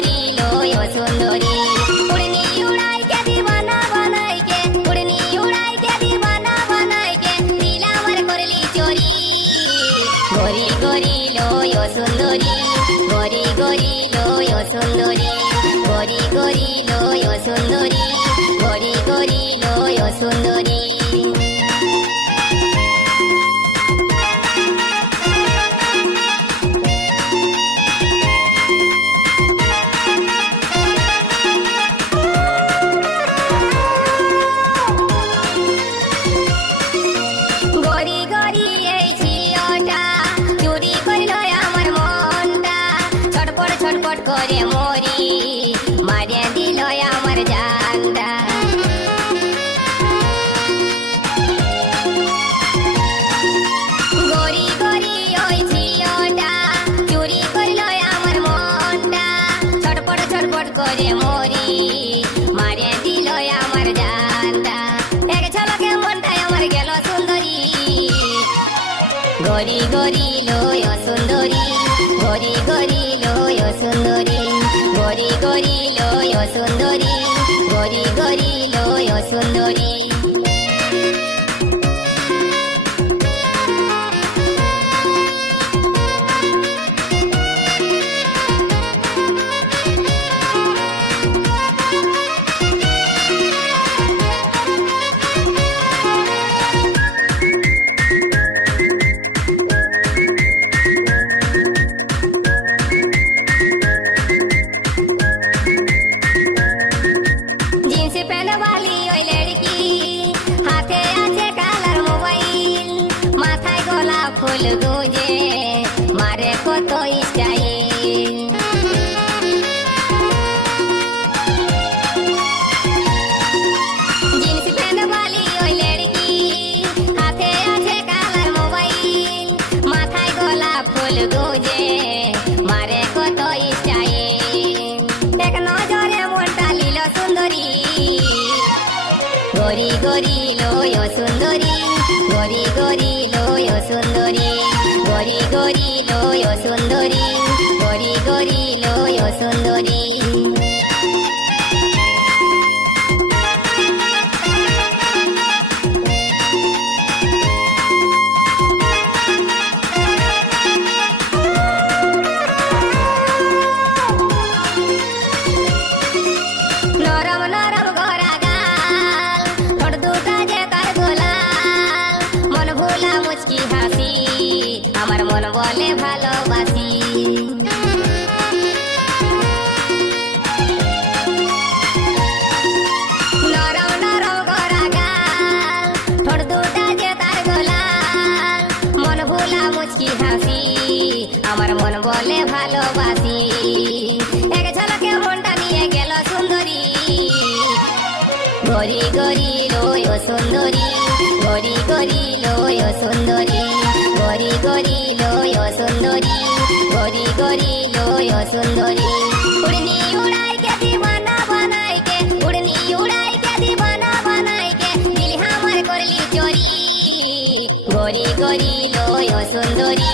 গরিল ও সুন্দরী উড়নি উড়াই কে দিবানা বানাই কে উড়নি উড়াই কে দিবানা বানাই কে দিল আমার করলি চোরি গরি গরিল ও সুন্দরী গরি গরিল ও সুন্দরী গরি গরিল ও সুন্দরী গরি গরিল ও সুন্দরী করে মরি মারিয়া দিল আমার জানটা গরি গরি ওই ঝিওটা চুরি করল আমার মনটা ছটপট করে মরি মারিয়া দিল আমার জানটা এক ঝলকে মনটাই আমার গেল সুন্দরী গরি গরি লয় সুন্দরী গরি গরি লয় সুন্দরী গরি গরি লয় সুন্দরী গরি গরি লয় সুন্দরী ফুল গুঁজে মারে কত স্টাইল জিন্স প্যান্ট वाली ওই লড়কি হাতে আছে কালার মোবাইল মাথায় গোলাপ ফুল গুঁজে মারে কত স্টাইল এক নজরে মনটা লীল সুন্দরী গরি গরি লয় সুন্দরী গরি গরি লয় সুন্দরী গরি গরি লয় সুন্দরী গরি গরি লয় সুন্দরী নরম নরম গড়া গাল ঠোঁট দুটা যে তার গোলাল মন ভোলা মুচকি হাসি আমার মন বলে ভালোবাসি নরম নরম গড়া গাল ঠোঁট দুটা যে তার গোলাল মন ভোলা মুচকি হাসি আমার মন বলে ভালোবাসি এক ঝলকে মনটা নিয়ে গেল সুন্দরী গরি গরি লয় সুন্দরী গরি গরি লয় সুন্দরী গরি গরি লয় সুন্দরী গরি গরি লয় সুন্দরী উড়নি উড়াই কে দিবানা বানাই কে উড়নি উড়াই কে দিবানা বানাই কে দিল আমার করলি চোরি গরি গরি লয় সুন্দরী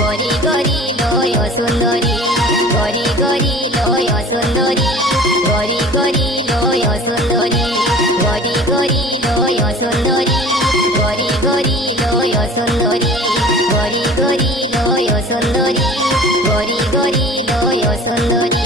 গরি গরি লয় সুন্দরী গরি গরি লয় সুন্দরী গরি গরি লয় সুন্দরী গরি গরি লয় সুন্দরী গরি গরি লয় সুন্দরী গরি গরি লয় সুন্দরী গরি গরি লয় সুন্দরী